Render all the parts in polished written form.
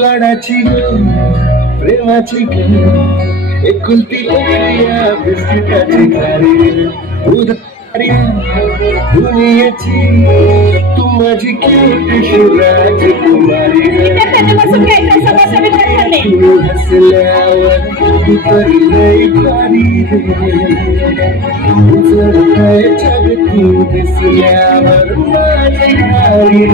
लाडाची ग प्रेमाची ग एकुलती या बिस्किटाची खारी उधारी दुनियेची तू माझी क्यूट राजकुमारी तू हसल्यावर तू तरी लई भारी जर काय जग तू दिसल्यावर माझी घारी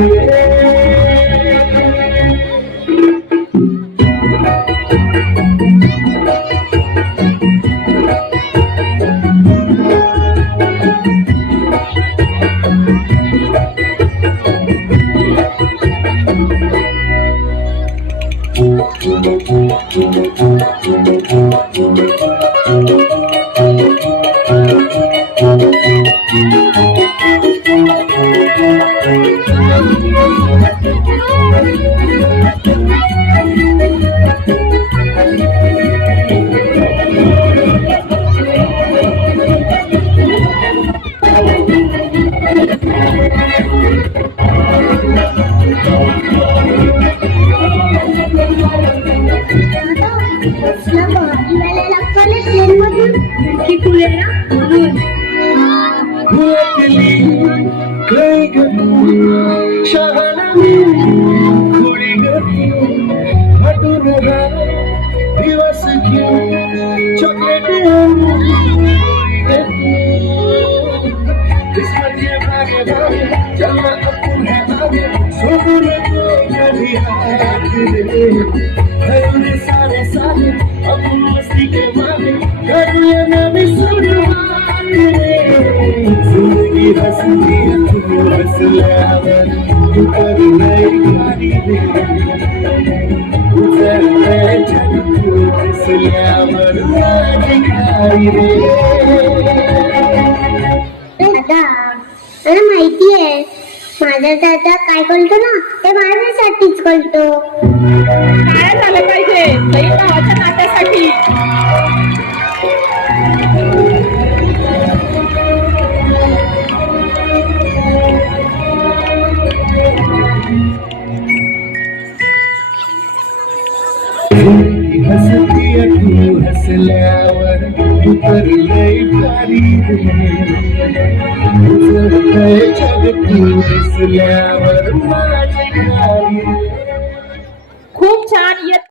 दिवस चॉकलेट सारे सारे अपन मस्ती के मारे करूया नवी शुरुआत जिंदगी हंसती तू हंसल्यावर तू कर नई खारी उतर तू हंसल्यावर माझी खारी दादा मला माहिती आहे माझा दादा काय करतो ना ते माझ्यासाठीच करतो. काय झालं पाहिजे लई भावाच्या नात्यासाठी. हसती तू हसल्यावर तू तर लई भारी जग तू दिसल्यावर माझी खारी